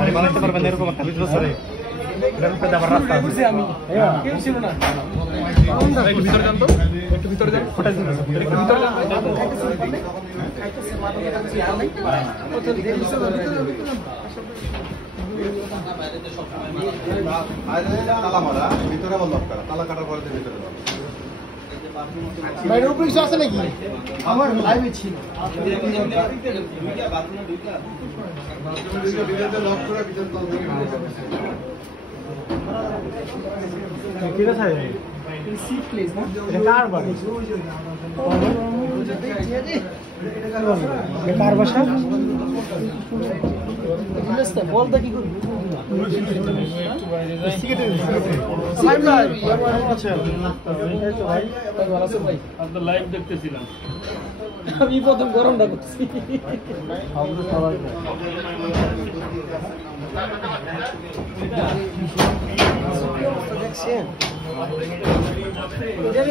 আরে বানাইতে পারবেন এরকম একটা বিজনেস করে এরকম পেদা আবার রাস্তা বুঝছি আমি কেউ ছিল না একটু ভিতরে যান তো একটু ভিতরে যান ফটো দিন একটু ভিতরে যান খাইতেছে মাথা কাছে আর নাই কত দিছে তালা মারা ভিতরে বন্ধ করা তালা কাটার পরে ভিতরে যাও বাইরে উপরে কিছু আছে নাকি আমার লাইভে ছিল ঠিক আছে সিট প্লেস না এটা কার বাড়ি কার বাসা বলতে কি করবি লাইভ দেখতেছিলাম আমি প্রথম গরমটা করছি দেখছেন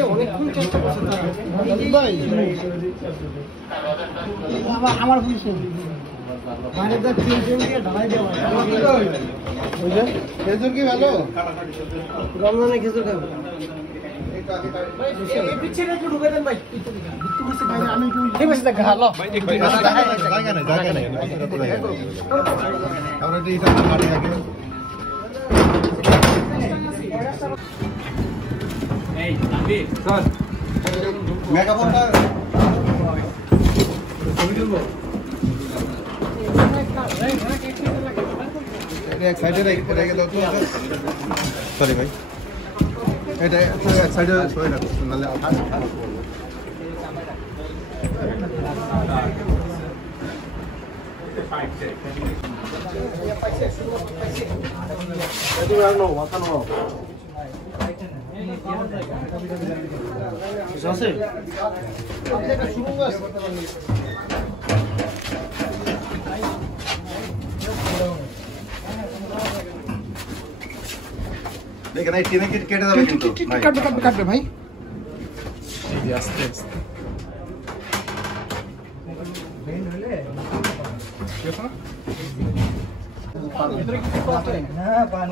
অনেকক্ষণ চেষ্টা করছে আমার বুঝছেন খেজুর কি ভালো রমজানে খেজুর খাবো মেগাফোনটা এক সাইডে রেখে দাও তো সরি ভাই এটা এক সাইডে সরে রাখো নাহলে দেখেন এই টিনে কেটে যাবে কিন্তু কাটবে ভাই আস্তে আস্তে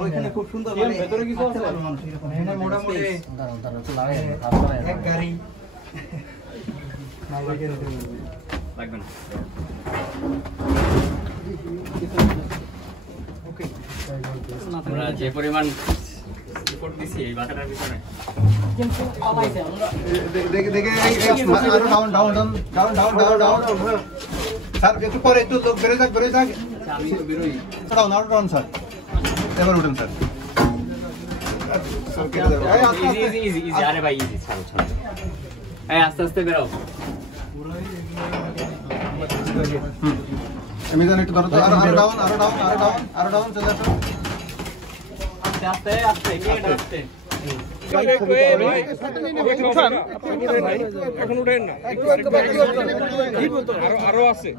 ওইখানে খুব সুন্দর ভেতরে কিছু আছে মোটামুটি এক গাড়ি লাগবে না আমরা যে পরিমাণ রিপোর্ট দিছি এই বাটাটার ভিতরে কিন্তু পালাইছে আমরা দেখে দেখে down down down down down down down sir একটু পরে একটু লোক বেরোয় থাক আমি তো বেরোই ডাউন আউট ডাউন স্যার এবার উঠুন স্যার ইজি ইজি ইজি আরে ভাই ইজি ছাড়ো ছাড়ো এই আস্তে আস্তে বেরো আমি জানি একটু ধরো আরো ডাউন আরো ডাউন আরো ডাউন আরো ডাউন চলে আসো আস্তে আস্তে আস্তে গেট আস্তে এখন উঠেন না আরো আছে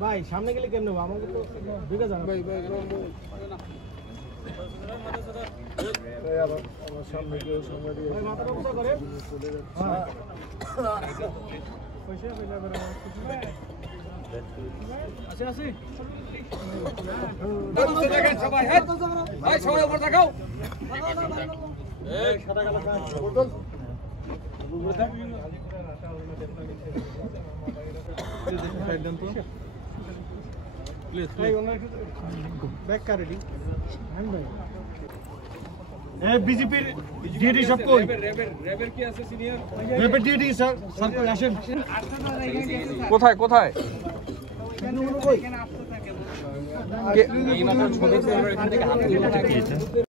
ভাই সামনে গেলে কেমনে আমাকে তো ঢুকে যান ভাই ভাই আমার সামনে কেউ সময় দিয়ে ভাই মাথাটা উঁচা করে পয়সা পেলে আবার আছে আছে সবাই হ্যাঁ ভাই সবাই উপর তাকাও এই সাদা কালো বোতল বিজেপির ডিডি সব কই রেবের কি আছে সিনিয়র রেবের ডিডি স্যার স্যার কই আসেন কোথায় কোথায় এই মাত্র ছবি তুলে এখান থেকে হাতে